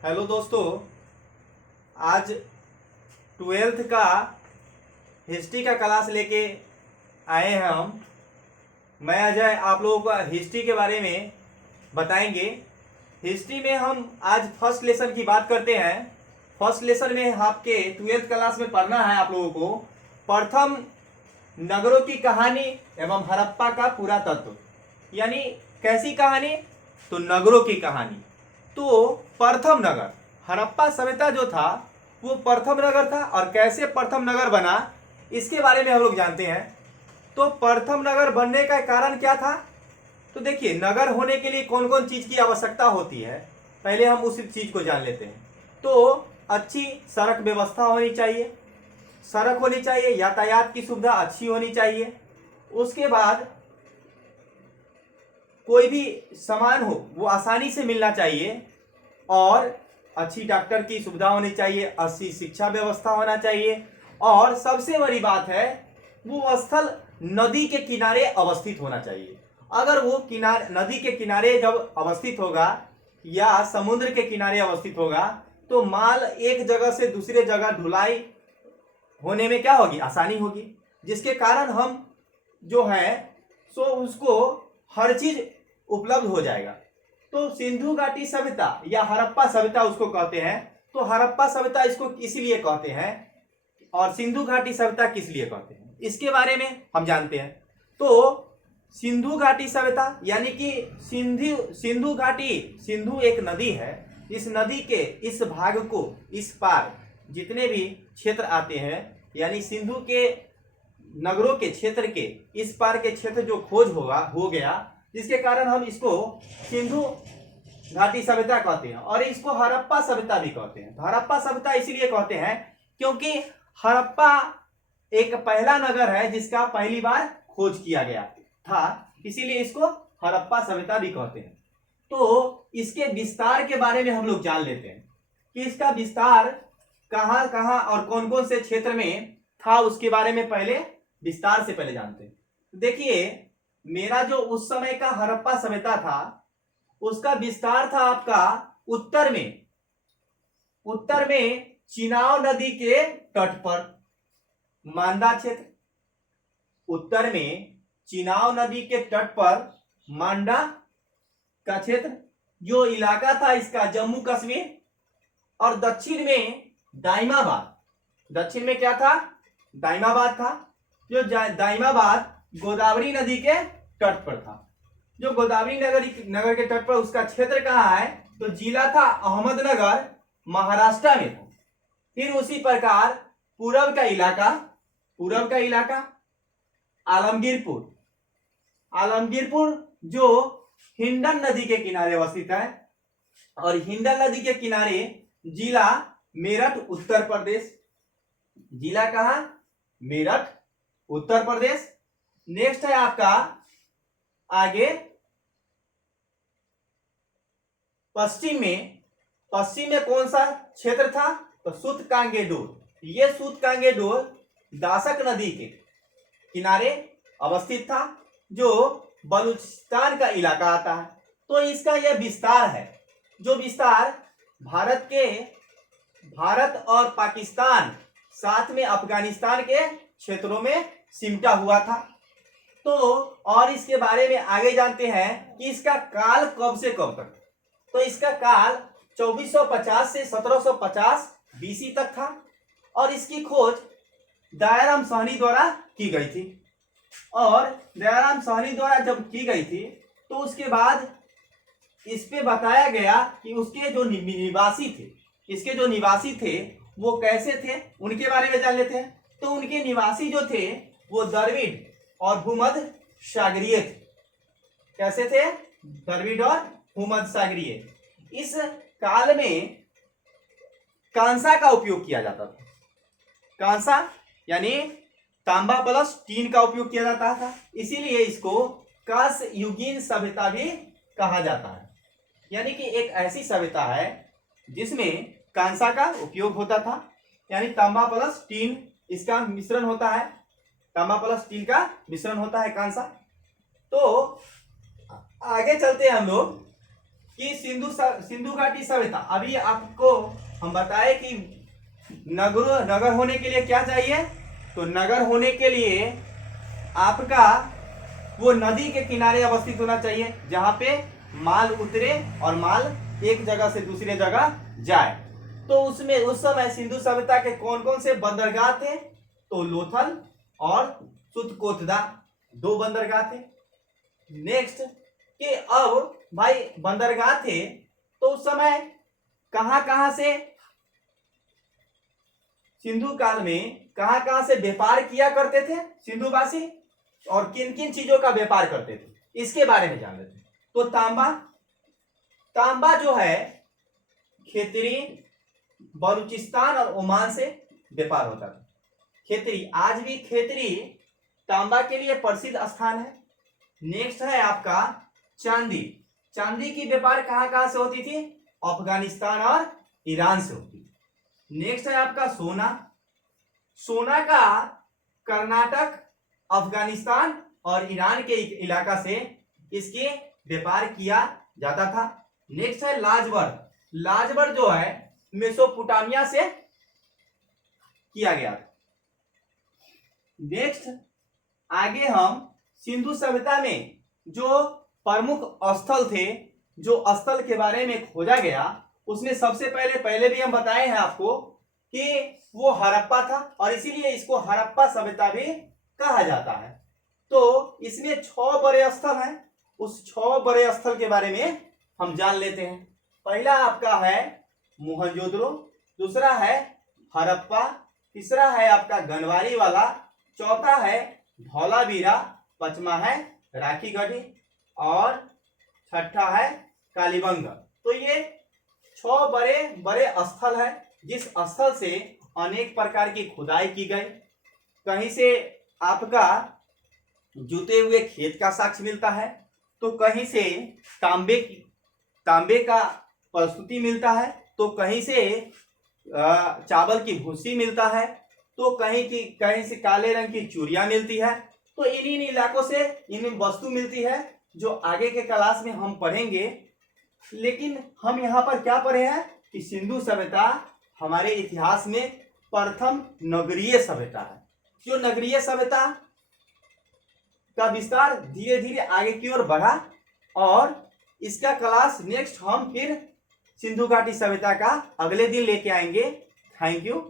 Hello दोस्तों, आज twelfth का हिस्ट्री का क्लास लेके आए हैं हम। मैं अजय आप लोगों को हिस्ट्री के बारे में बताएंगे। हिस्ट्री में हम आज फर्स्ट लेसन की बात करते हैं। फर्स्ट लेसन में आपके ट्वेल्थ क्लास में पढ़ना है आप लोगों को प्रथम नगरों की कहानी एवं हड़प्पा का पुरातत्व। यानी कैसी कहानी? तो नगरों की कहानी। तो प्रथम नगर हड़प्पा सभ्यता जो था वो प्रथम नगर था, और कैसे प्रथम नगर बना इसके बारे में हम लोग जानते हैं। तो प्रथम नगर बनने का कारण क्या था? तो देखिए, नगर होने के लिए कौन कौन चीज की आवश्यकता होती है, पहले हम उस चीज को जान लेते हैं। तो अच्छी सड़क व्यवस्था होनी चाहिए, सड़क होनी चाहिए, यातायात की सुविधा अच्छी होनी चाहिए। उसके बाद कोई भी सामान हो वो आसानी से मिलना चाहिए, और अच्छी डॉक्टर की सुविधा होनी चाहिए, अच्छी शिक्षा व्यवस्था होना चाहिए, और सबसे बड़ी बात है वो स्थल नदी के किनारे अवस्थित होना चाहिए। अगर वो नदी के किनारे जब अवस्थित होगा या समुद्र के किनारे अवस्थित होगा तो माल एक जगह से दूसरे जगह ढुलाई होने में क्या होगी? आसानी होगी, जिसके कारण हम जो है सो उसको हर चीज उपलब्ध हो जाएगा। तो सिंधु घाटी सभ्यता या हड़प्पा सभ्यता उसको कहते हैं। तो हड़प्पा सभ्यता इसको इसीलिए कहते हैं, और सिंधु घाटी सभ्यता किस लिए कहते हैं इसके बारे में हम जानते हैं। तो सिंधु घाटी सभ्यता यानी कि सिंधु घाटी, सिंधु एक नदी है। इस नदी के इस भाग को, इस पार जितने भी क्षेत्र आते हैं, यानी सिंधु के नगरों के क्षेत्र के इस पार के क्षेत्र जो खोज हो गया, जिसके कारण हम इसको सिंधु घाटी सभ्यता कहते हैं, और इसको हड़प्पा सभ्यता भी कहते हैं। हड़प्पा सभ्यता इसीलिए कहते हैं क्योंकि हड़प्पा एक पहला नगर है जिसका पहली बार खोज किया गया था, इसीलिए इसको हड़प्पा सभ्यता भी कहते हैं। तो इसके विस्तार के बारे में हम लोग जान लेते हैं कि इसका विस्तार कहां कहां और कौन कौन से क्षेत्र में था, उसके बारे में पहले विस्तार से पहले जानते हैं। देखिए, मेरा जो उस समय का हड़प्पा सभ्यता था उसका विस्तार था आपका उत्तर में चिनाव नदी के तट पर मांडा क्षेत्र। उत्तर में चिनाव नदी के तट पर मांडा का क्षेत्र जो इलाका था इसका जम्मू कश्मीर, और दक्षिण में दाइमाबाद। दक्षिण में क्या था? दाइमाबाद था, जो दाइमाबाद गोदावरी नदी के तट पर था। जो गोदावरी नगर के तट पर उसका क्षेत्र कहाँ है? तो जिला था अहमदनगर, महाराष्ट्र में था। फिर उसी प्रकार पूरब का इलाका आलमगीरपुर जो हिंडन नदी के किनारे अवस्थित है, और हिंडन नदी के किनारे जिला मेरठ उत्तर प्रदेश। जिला कहां? मेरठ उत्तर प्रदेश। नेक्स्ट है आपका आगे पश्चिम में कौन सा क्षेत्र था? तो सूतकांगेडोर। ये सूतकांगेडोर दासक नदी के किनारे अवस्थित था, जो बलूचिस्तान का इलाका आता है। तो इसका यह विस्तार है, जो विस्तार भारत और पाकिस्तान साथ में अफगानिस्तान के क्षेत्रों में सिमटा हुआ था। तो और इसके बारे में आगे जानते हैं कि इसका काल कब से कब तक। तो इसका काल 2450 से 1750 बीसी तक था, और इसकी खोज दयाराम साहनी द्वारा की गई थी। और दयाराम साहनी द्वारा जब की गई थी तो उसके बाद इस पे बताया गया कि उसके जो निवासी थे वो कैसे थे, उनके बारे में जान लेते हैं। तो उनके निवासी जो थे वो द्रविड़ और भूमध्य सागरीय थे। कैसे थे? द्रविड़ और भूमध्य सागरीय। इस काल में कांसा का उपयोग किया जाता था। कांसा यानी तांबा प्लस टीन का उपयोग किया जाता था, इसीलिए इसको कांस्य युगीन सभ्यता भी कहा जाता है। यानी कि एक ऐसी सभ्यता है जिसमें कांसा का उपयोग होता था, यानी तांबा प्लस टीन इसका मिश्रण होता है। तांबा प्लस टीन का मिश्रण होता है कांसा। तो आगे चलते हैं हम लोग कि सिंधु घाटी सभ्यता, अभी आपको हम बताए कि नगर होने के लिए क्या चाहिए, तो नगर होने के लिए आपका वो नदी के किनारे अवस्थित होना चाहिए जहां पे माल उतरे और माल एक जगह से दूसरी जगह जाए। तो उसमें उस समय सिंधु सभ्यता के कौन कौन से बंदरगाह थे, तो लोथल और सुतकोतदा 2 बंदरगाह थे। नेक्स्ट कि अब भाई बंदरगाह थे तो उस समय कहां कहां से सिंधु काल में कहां कहां से व्यापार किया करते थे सिंधुवासी, और किन किन चीजों का व्यापार करते थे, इसके बारे में जान लेते हैं। तो तांबा जो है खेतरी, बलूचिस्तान और ओमान से व्यापार होता था। खेतरी, आज भी खेतरी तांबा के लिए प्रसिद्ध स्थान है। नेक्स्ट है आपका चांदी। चांदी की व्यापार कहां कहां से होती थी, अफगानिस्तान और ईरान से होती थी। नेक्स्ट है आपका सोना। सोना का कर्नाटक, अफगानिस्तान और ईरान के इलाका से इसके व्यापार किया जाता था। नेक्स्ट है लाजवर। लाजवर जो है मेसोपोटामिया से किया गया था। नेक्स्ट आगे हम सिंधु सभ्यता में जो प्रमुख स्थल थे, जो स्थल के बारे में खोजा गया, उसमें सबसे पहले भी हम बताए हैं आपको कि वो हड़प्पा था और इसीलिए इसको हड़प्पा सभ्यता भी कहा जाता है। तो इसमें 6 बड़े स्थल हैं, उस 6 बड़े स्थल के बारे में हम जान लेते हैं। पहला आपका है मोहनजोदड़ो, दूसरा है हड़प्पा, तीसरा है आपका गनवारी वाला, चौथा है धौलावीरा, पांचवा है राखीगढ़ी और छठा है कालीबंग। तो ये 6 बड़े बड़े स्थल है जिस स्थल से अनेक प्रकार की खुदाई की गई। कहीं से आपका जुते हुए खेत का साक्ष्य मिलता है, तो कहीं से तांबे का प्रस्तुति मिलता है, तो कहीं से चावल की भूसी मिलता है, तो कहीं से काले रंग की चूड़ियां मिलती है। तो इन इलाकों से इन वस्तु मिलती है जो आगे के क्लास में हम पढ़ेंगे। लेकिन हम यहाँ पर क्या पढ़े हैं कि सिंधु सभ्यता हमारे इतिहास में प्रथम नगरीय सभ्यता है। जो नगरीय सभ्यता का विस्तार धीरे धीरे आगे की ओर बढ़ा और इसका क्लास नेक्स्ट हम फिर सिंधु घाटी सभ्यता का अगले दिन लेके आएंगे। Thank you.